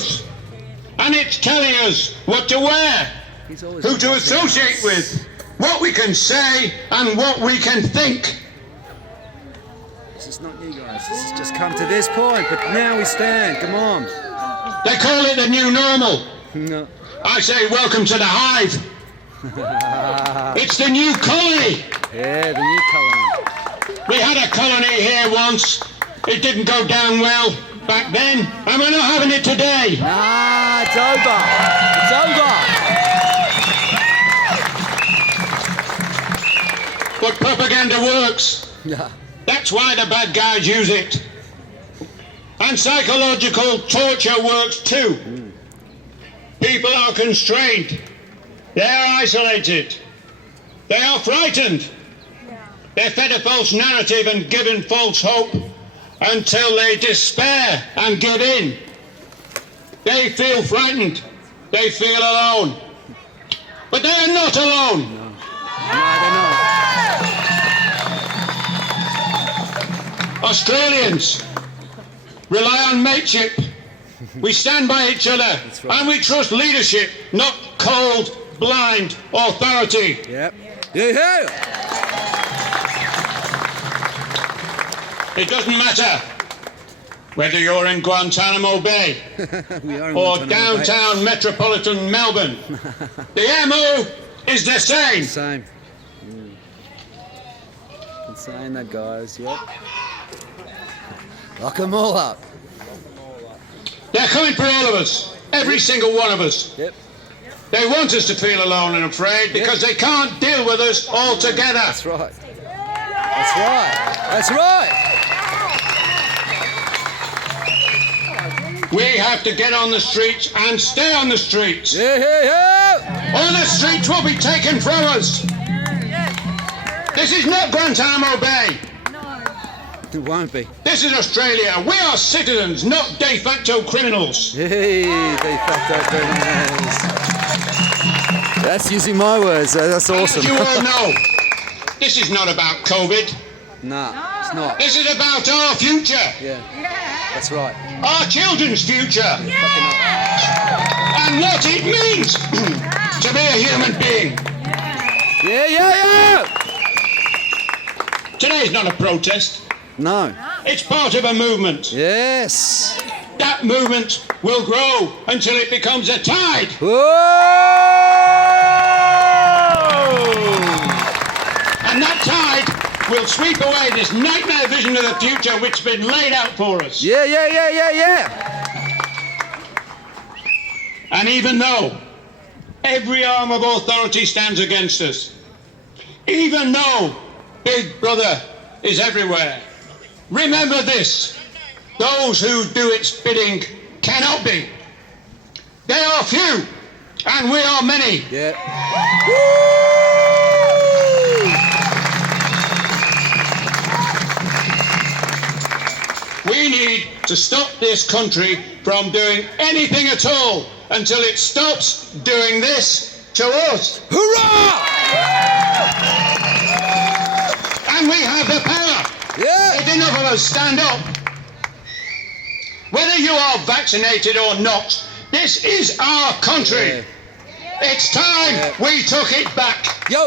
us. And it's telling us what to wear, who to associate with, what we can say and what we can think. This is not new, guys. This has just come to this point, but now we stand. Come on. They call it the new normal. No. I say welcome to the hive. It's the new colony. Yeah, the new colony. We had a colony here once. It didn't go down well back then, and we're not having it today. Nah, it's over. It's over. But propaganda works. Yeah. That's why the bad guys use it. And psychological torture works too. People are constrained. They are isolated. They are frightened. They're fed a false narrative and given false hope until they despair and give in. They feel frightened. They feel alone. But they are not alone. No, they're not. Australians rely on mateship. We stand by each other, right. And we trust leadership, not cold, blind authority. Yep. Yeah. It doesn't matter whether you're in Guantanamo Bay We are in or Guantanamo Bay. downtown metropolitan Melbourne. The MO is the same. Same. Been saying that, guys. Yep. Lock them all up. They're coming for all of us, every single one of us. Yep. They want us to feel alone and afraid because they can't deal with us all together. That's right. That's right. That's right. We have to get on the streets and stay on the streets. Yeah. All the streets will be taken from us. This is not Guantanamo Bay. It won't be. This is Australia. We are citizens, not de facto criminals. Hey, de facto criminals. That's using my words. That's awesome. As you all know, this is not about COVID. Nah, it's not. This is about our future. Yeah. That's right. Our children's future. And what it means to be a human being. Yeah. Today's not a protest. No. It's part of a movement. Yes. That movement will grow until it becomes a tide. Whoa! And that tide will sweep away this nightmare vision of the future which's been laid out for us. Yeah. And even though every arm of authority stands against us, even though Big Brother is everywhere, remember this: those who do its bidding cannot be. They are few, and we are many. Yeah. We need to stop this country from doing anything at all until it stops doing this to us. Hurrah! And we have the power. Yeah. If enough of us stand up, whether you are vaccinated or not, this is our country. Yeah. It's time we took it back. Yo.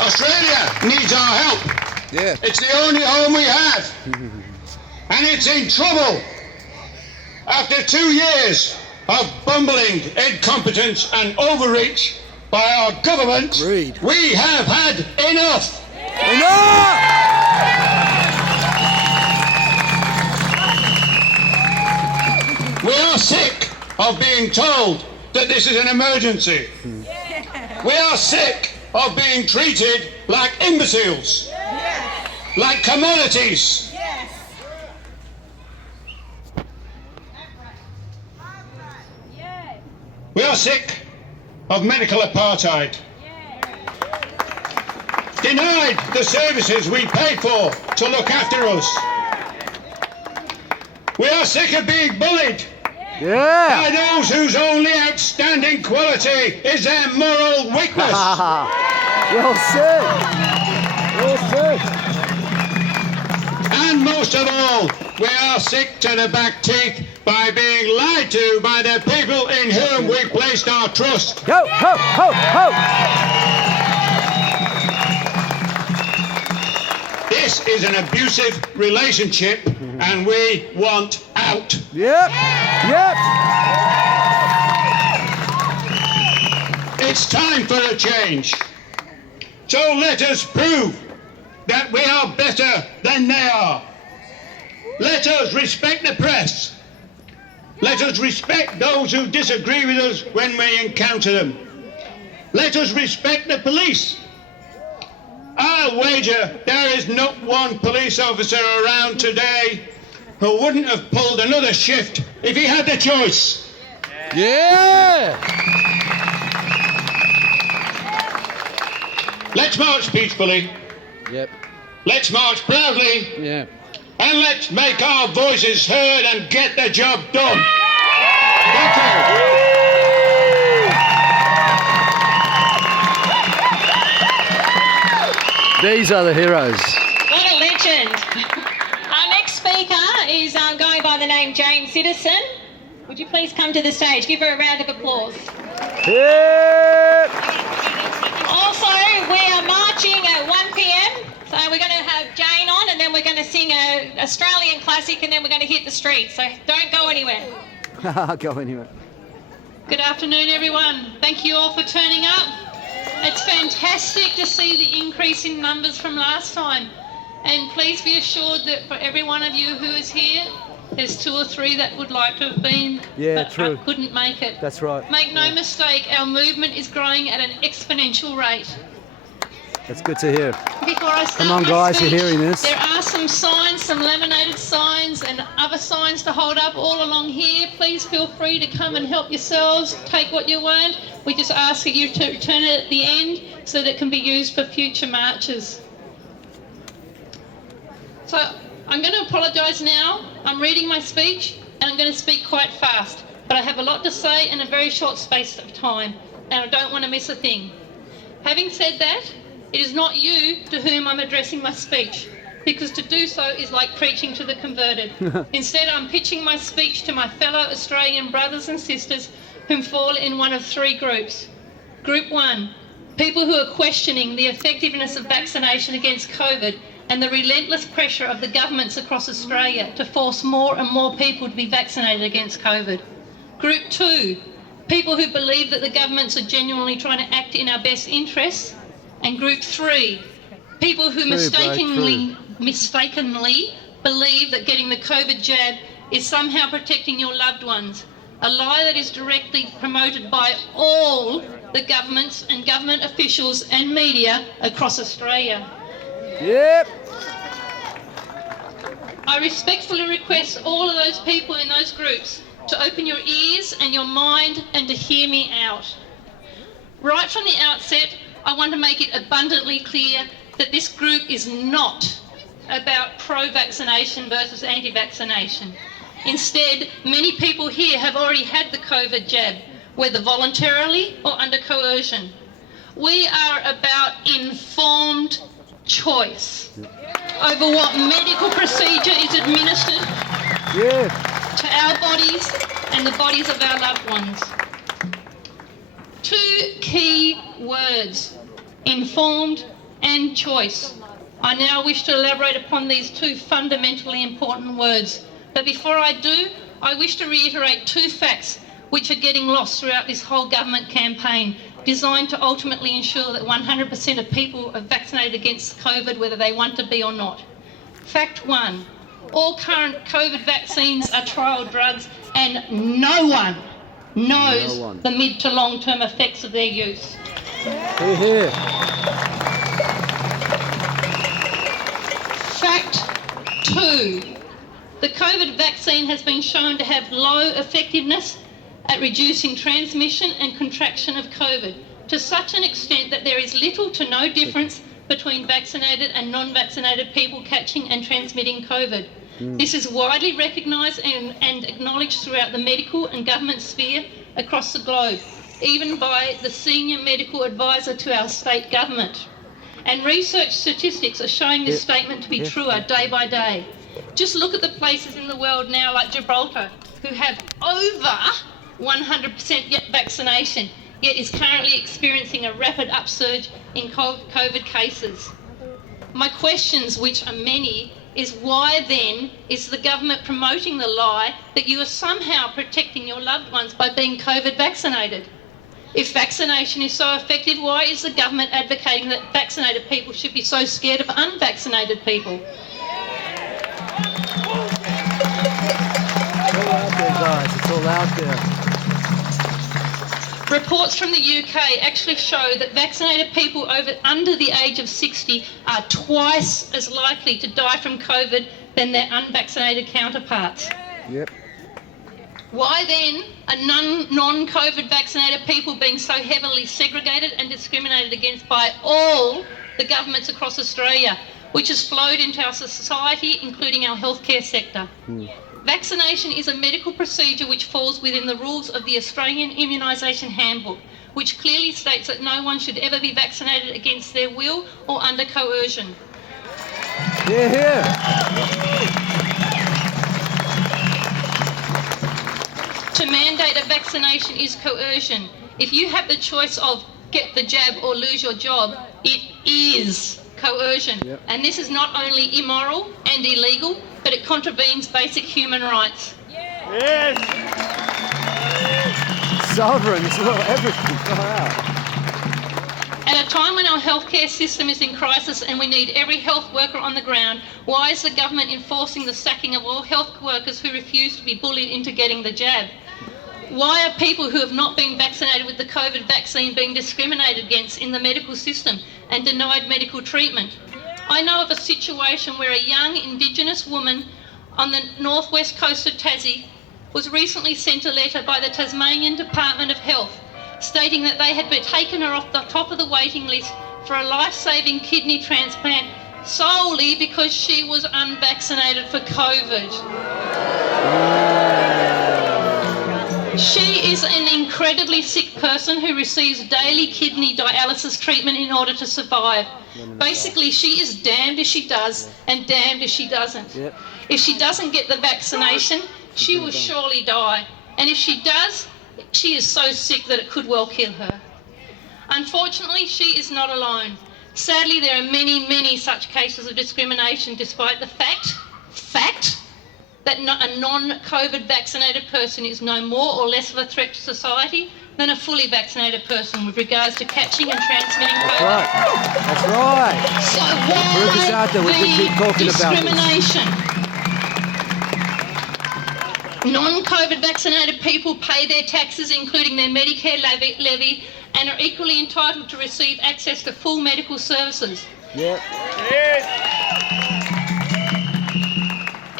Australia needs our help. Yeah. It's the only home we have. And it's in trouble. After 2 years of bumbling incompetence and overreach by our government, Agreed. We have had enough. Enough! We are sick of being told that this is an emergency. We are sick of being treated like imbeciles, like commodities. We are sick of medical apartheid. Denied the services we pay for to look after us. We are sick of being bullied by those whose only outstanding quality is their moral weakness. Well said. Well said. most of all, we are sick to the back teeth by being lied to by the people in whom we placed our trust. Ho, ho, ho, ho! This is an abusive relationship and we want out. Yep, yep. It's time for a change. So let us prove that we are better than they are. Let us respect the press. Let us respect those who disagree with us when we encounter them. Let us respect the police. I'll wager there is not one police officer around today who wouldn't have pulled another shift if he had the choice. Yeah! Let's march peacefully. Yep. Let's march proudly. Yeah. And let's make our voices heard and get the job done. Thank you. These are the heroes. What a legend. Our next speaker is going by the name Jane Citizen. Would you please come to the stage? Give her a round of applause. Yep. Also, we are marching at 1 p.m. So we're going to have Jane on and then we're going to sing an Australian classic and then we're going to hit the streets. So don't go anywhere. Go anywhere. Good afternoon, everyone. Thank you all for turning up. It's fantastic to see the increase in numbers from last time. And please be assured that for every one of you who is here, there's 2 or 3 that would like to have been, Yeah, but true. couldn't make it. That's right. Make no mistake, our movement is growing at an exponential rate. That's good to hear. Before I start Come on, my guys, you're speech, hearing this. there are some signs, some laminated signs and other signs to hold up all along here. Please feel free to come and help yourselves. Take what you want. We just ask that you to return it at the end so that it can be used for future marches. So I'm going to apologise now. I'm reading my speech and I'm going to speak quite fast. But I have a lot to say in a very short space of time and I don't want to miss a thing. Having said that, it is not you to whom I'm addressing my speech, because to do so is like preaching to the converted. Instead, I'm pitching my speech to my fellow Australian brothers and sisters whom fall in one of 3 groups. Group 1, people who are questioning the effectiveness of vaccination against COVID and the relentless pressure of the governments across Australia to force more and more people to be vaccinated against COVID. Group 2, people who believe that the governments are genuinely trying to act in our best interests. And Group 3, people who mistakenly believe that getting the COVID jab is somehow protecting your loved ones, a lie that is directly promoted by all the governments and government officials and media across Australia. Yep. I respectfully request all of those people in those groups to open your ears and your mind and to hear me out. Right from the outset, I want to make it abundantly clear that this group is not about pro-vaccination versus anti-vaccination. Instead, many people here have already had the COVID jab, whether voluntarily or under coercion. We are about informed choice over what medical procedure is administered to our bodies and the bodies of our loved ones. 2 key words, informed and choice. I now wish to elaborate upon these 2 fundamentally important words. But before I do, I wish to reiterate 2 facts which are getting lost throughout this whole government campaign, designed to ultimately ensure that 100% of people are vaccinated against COVID, whether they want to be or not. Fact 1, all current COVID vaccines are trial drugs and no one knows the mid to long-term effects of their use. Hear, hear. Fact 2, the COVID vaccine has been shown to have low effectiveness at reducing transmission and contraction of COVID, to such an extent that there is little to no difference between vaccinated and non-vaccinated people catching and transmitting COVID. This is widely recognised and acknowledged throughout the medical and government sphere across the globe, even by the senior medical advisor to our state government. And research statistics are showing this statement to be truer day by day. Just look at the places in the world now like Gibraltar, who have over 100% vaccination, yet is currently experiencing a rapid upsurge in COVID cases. My questions, which are many, is why then is the government promoting the lie that you are somehow protecting your loved ones by being COVID vaccinated? If vaccination is so effective, why is the government advocating that vaccinated people should be so scared of unvaccinated people? It's all out there, guys. It's all out there. Reports from the UK actually show that vaccinated people under the age of 60 are twice as likely to die from COVID than their unvaccinated counterparts. Yep. Why then are non-COVID vaccinated people being so heavily segregated and discriminated against by all the governments across Australia, which has flowed into our society, including our healthcare sector? Vaccination is a medical procedure which falls within the rules of the Australian Immunisation Handbook, which clearly states that no one should ever be vaccinated against their will or under coercion. Yeah. To mandate a vaccination is coercion. If you have the choice of get the jab or lose your job, it is coercion. Yep. And this is not only immoral and illegal, but it contravenes basic human rights. Yes. Sovereign as well, everything. Far out. At a time when our healthcare system is in crisis and we need every health worker on the ground, why is the government enforcing the sacking of all health workers who refuse to be bullied into getting the jab? Why are people who have not been vaccinated with the COVID vaccine being discriminated against in the medical system and denied medical treatment? I know of a situation where a young Indigenous woman on the northwest coast of Tassie was recently sent a letter by the Tasmanian Department of Health stating that they had been taken her off the top of the waiting list for a life-saving kidney transplant solely because she was unvaccinated for COVID. She is an incredibly sick person who receives daily kidney dialysis treatment in order to survive. Basically, she is damned if she does and damned if she doesn't. Yep. If she doesn't get the vaccination, she will surely die. And if she does, she is so sick that it could well kill her. Unfortunately, she is not alone. Sadly, there are many, many such cases of discrimination despite the fact that a non-COVID vaccinated person is no more or less of a threat to society than a fully vaccinated person with regards to catching and transmitting COVID. That's right. So Proof is out there. We keep talking about this. discrimination? Non-COVID vaccinated people pay their taxes, including their Medicare levy, and are equally entitled to receive access to full medical services. Yep.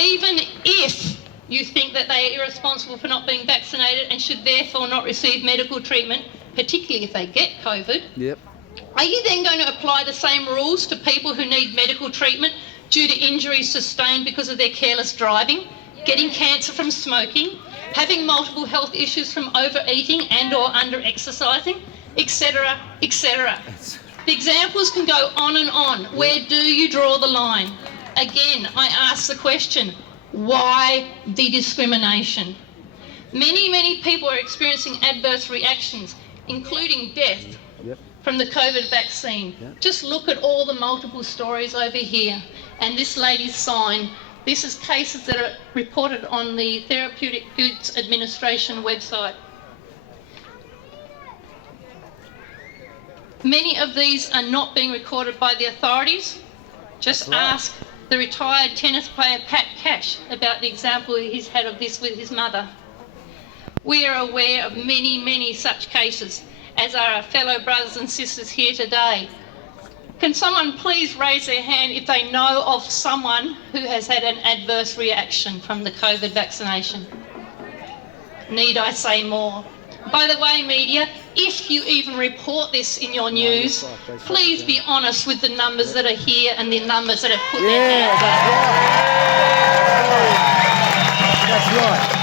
Even if you think that they are irresponsible for not being vaccinated and should therefore not receive medical treatment, particularly if they get COVID, Yep. are you then going to apply the same rules to people who need medical treatment due to injuries sustained because of their careless driving, getting cancer from smoking, having multiple health issues from overeating and or under-exercising, etc., etc.? The examples can go on and on. Where do you draw the line? Again, I ask the question, why the discrimination? Many, many people are experiencing adverse reactions, including death from the COVID vaccine. Just look at all the multiple stories over here. And this lady's sign. This is cases that are reported on the Therapeutic Goods Administration website. Many of these are not being recorded by the authorities. Just ask the retired tennis player Pat Cash about the example he's had of this with his mother. We are aware of many, many such cases, as are our fellow brothers and sisters here today. Can someone please raise their hand if they know of someone who has had an adverse reaction from the COVID vaccination? Need I say more? By the way, media, if you even report this in your news, please be honest with the numbers that are here and the numbers that have put their hands up. That's right.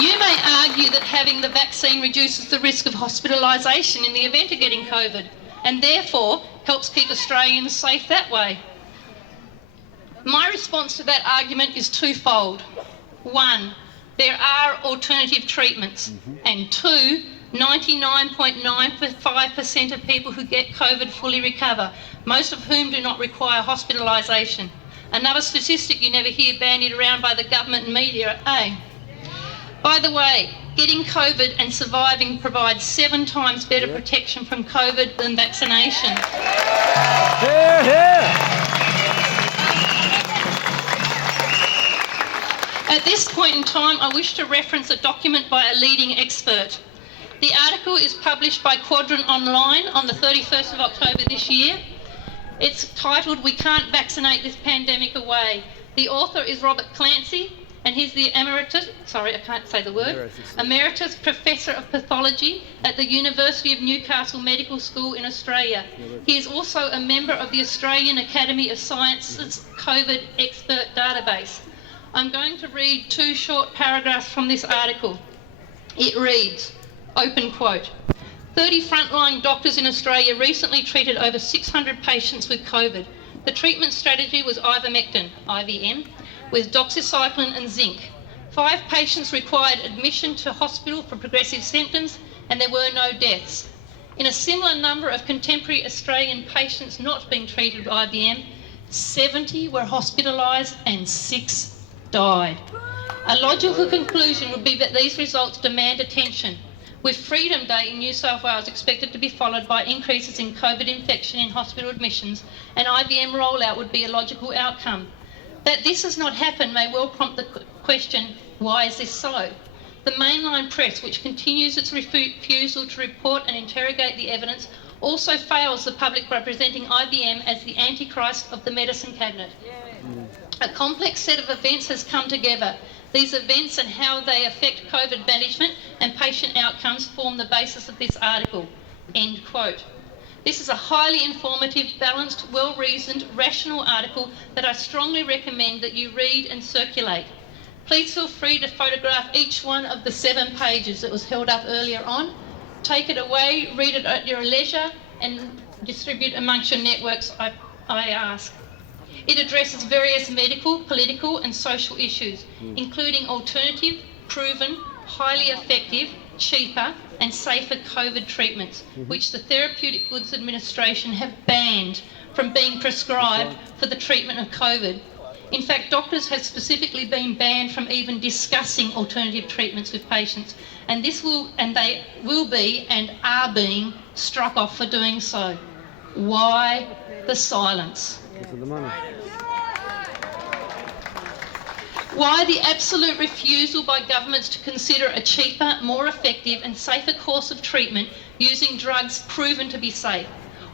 You may argue that having the vaccine reduces the risk of hospitalisation in the event of getting COVID and therefore helps keep Australians safe that way. My response to that argument is twofold. One, there are alternative treatments. And two, 99.95% of people who get COVID fully recover, most of whom do not require hospitalisation. Another statistic you never hear bandied around by the government and media, eh? By the way, getting COVID and surviving provides 7 times better protection from COVID than vaccination. Hear, hear. At this point in time, I wish to reference a document by a leading expert. The article is published by Quadrant Online on the 31st of October this year. It's titled, "We Can't Vaccinate This Pandemic Away." The author is Robert Clancy, and he's the emeritus Professor of Pathology at the University of Newcastle Medical School in Australia. He is also a member of the Australian Academy of Sciences COVID Expert Database. I'm going to read 2 short paragraphs from this article. It reads, open quote, 30 frontline doctors in Australia recently treated over 600 patients with COVID. The treatment strategy was ivermectin, IVM, with doxycycline and zinc. 5 patients required admission to hospital for progressive symptoms and there were no deaths. In a similar number of contemporary Australian patients not being treated with IVM, 70 were hospitalised and 6 died. A logical conclusion would be that these results demand attention, with Freedom Day in New South Wales expected to be followed by increases in COVID infection in hospital admissions, and IVM rollout would be a logical outcome. That this has not happened may well prompt the question, why is this so? The mainline press, which continues its refusal to report and interrogate the evidence, also fails the public by presenting IVM as the antichrist of the medicine cabinet. A complex set of events has come together. These events and how they affect COVID management and patient outcomes form the basis of this article. End quote. This is a highly informative, balanced, well-reasoned, rational article that I strongly recommend that you read and circulate. Please feel free to photograph each one of the 7 pages that was held up earlier on. Take it away, read it at your leisure and distribute amongst your networks, I ask. It addresses various medical, political and social issues, including alternative, proven, highly effective, cheaper and safer COVID treatments, which the Therapeutic Goods Administration have banned from being prescribed for the treatment of COVID. In fact, doctors have specifically been banned from even discussing alternative treatments with patients, and they will be and are being struck off for doing so. Why the silence? The money. Why the absolute refusal by governments to consider a cheaper, more effective and safer course of treatment using drugs proven to be safe?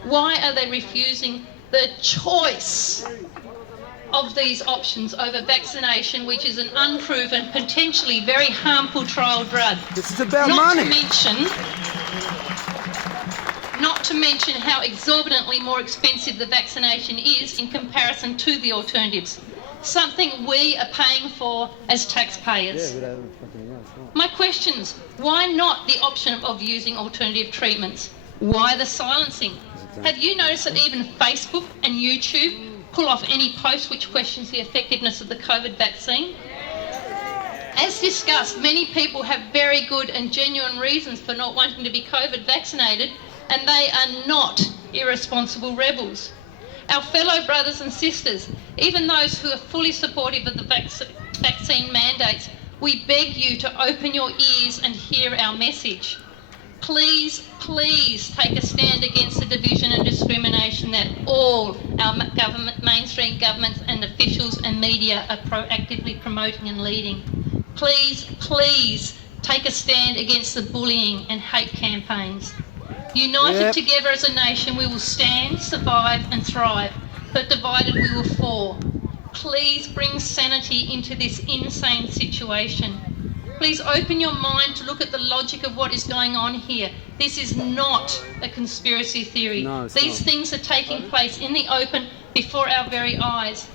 Why are they refusing the choice of these options over vaccination, which is an unproven, potentially very harmful trial drug? This is about money. Not to mention how exorbitantly more expensive the vaccination is in comparison to the alternatives, something we are paying for as taxpayers. My questions, why not the option of using alternative treatments? Why the silencing? Have you noticed that even Facebook and YouTube pull off any post which questions the effectiveness of the COVID vaccine? As discussed, many people have very good and genuine reasons for not wanting to be COVID vaccinated, and they are not irresponsible rebels. Our fellow brothers and sisters, even those who are fully supportive of the vaccine mandates, we beg you to open your ears and hear our message. Please, please take a stand against the division and discrimination that all our mainstream governments and officials and media are proactively promoting and leading. Please, please take a stand against the bullying and hate campaigns. United together as a nation, we will stand, survive and thrive, but divided we will fall. Please bring sanity into this insane situation. Please open your mind to look at the logic of what is going on here. This is not a conspiracy theory. These things are taking place in the open before our very eyes.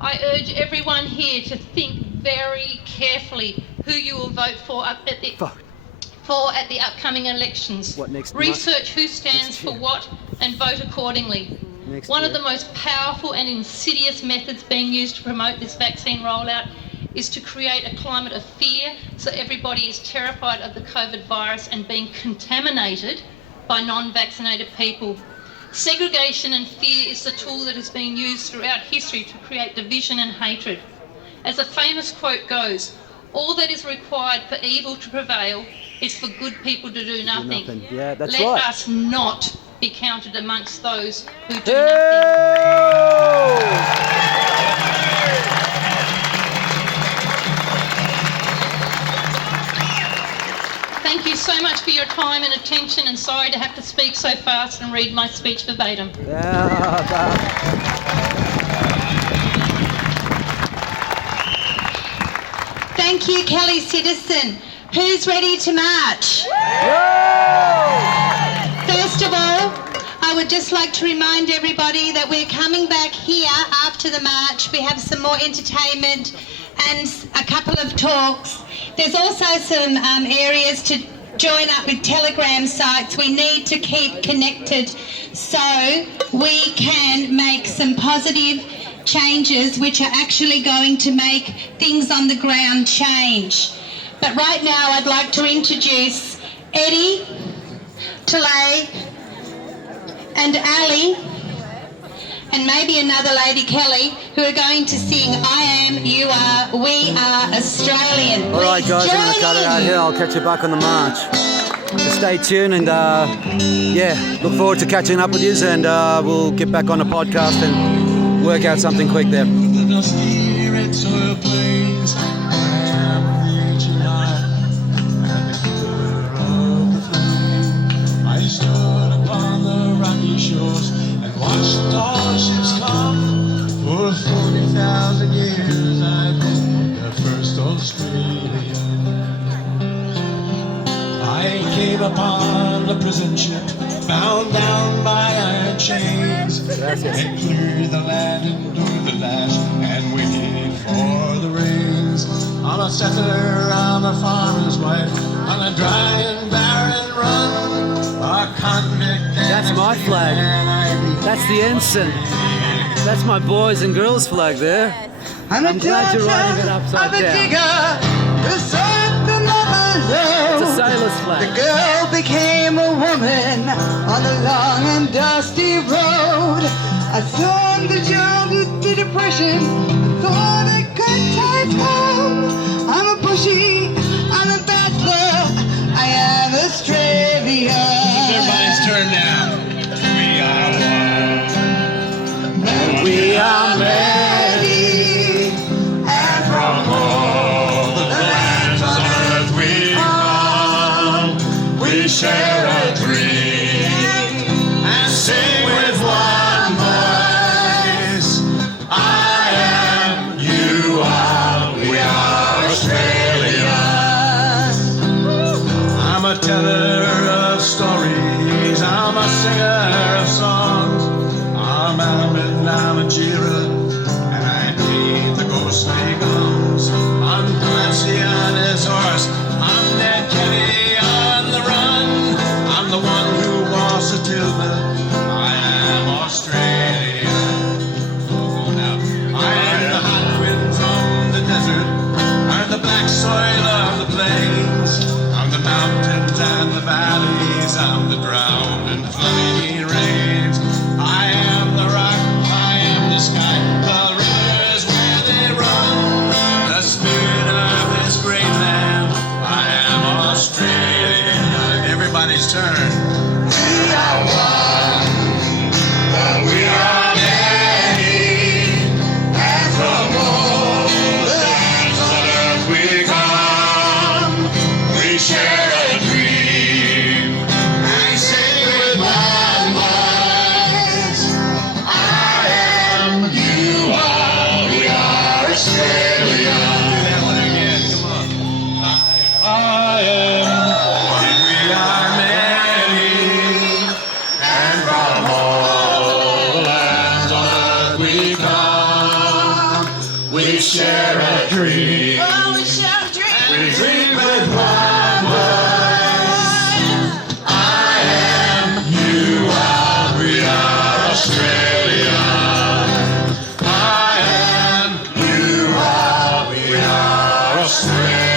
I urge everyone here to think very carefully who you will vote for at the upcoming elections. What, next Research who stands for what and vote accordingly. One of the most powerful and insidious methods being used to promote this vaccine rollout is to create a climate of fear so everybody is terrified of the COVID virus and being contaminated by non-vaccinated people. Segregation and fear is the tool that has been used throughout history to create division and hatred. As a famous quote goes, all that is required for evil to prevail is for good people to do nothing. Yeah, that's Let right. us not be counted amongst those who do Hey! Thank you so much for your time and attention, and sorry to have to speak so fast and read my speech verbatim. Thank you, Kelly Citizen. Who's ready to march? First of all, I would just like to remind everybody that we're coming back here after the march. We have some more entertainment and a couple of talks. There's also some areas to join up with Telegram sites. We need to keep connected so we can make some positive changes which are actually going to make things on the ground change. But right now I'd like to introduce Eddie, Talay and Ali and maybe another lady, Kelly, who are going to sing I Am, You Are, We Are Australian. All right, guys, I'm going to cut it out here. I'll catch you back on the march. So stay tuned and, look forward to catching up with you, and we'll get back on the podcast and work out something quick there. I stood upon the rocky shores and watched all the ships come. For 40,000 years I've been the first Australian. I came upon the prison ship, bound down by iron chains. It flew the land and blew the lash and waited for the rains. I'm a settler, I'm a farmer's wife, on a dry and barren run. A convict. That's my flag. That's the ensign. That's my boys and girls flag there. I'm glad you're riding it upside down. It's a sailor's flag. The girl became a woman on a long and dusty road. I saw the journey to depression. I thought I could take home. I'm a bushy, I'm a battler. I am Australia. It's everybody's turn now. We are one. And we are ready. And from all the lands on earth we come, we share a dream and sing with one voice. I am, you are, we are Australia. I'm a teller of stories, I'm a singer of songs. I'm Ahmed, I'm a cheerer, and I hate the ghostly gums. I'm Clancy on his horse, I'm Ned Kelly on the run. I'm the one who wants to tell me I am Australia. Oh, now. I am the hot wind from the desert, I'm the black soil of the plains. I'm the mountains and the valleys, I'm the drought and flooding rains. I am the rock, I am the sky, the rivers where they run. The spirit of this great land, I am Australia. Everybody's turn. We are one, but we are many, and from all the lands on earth we come. We share a dream and sing with one voice. I am, you are, we are Australia. Do that one again, come on. I am, and we are many, and from all the lands on earth we come. We share a dream. oh, we shall dream. dream with one voice. I am, you are, we are Australia. I am, you are, we are Australia.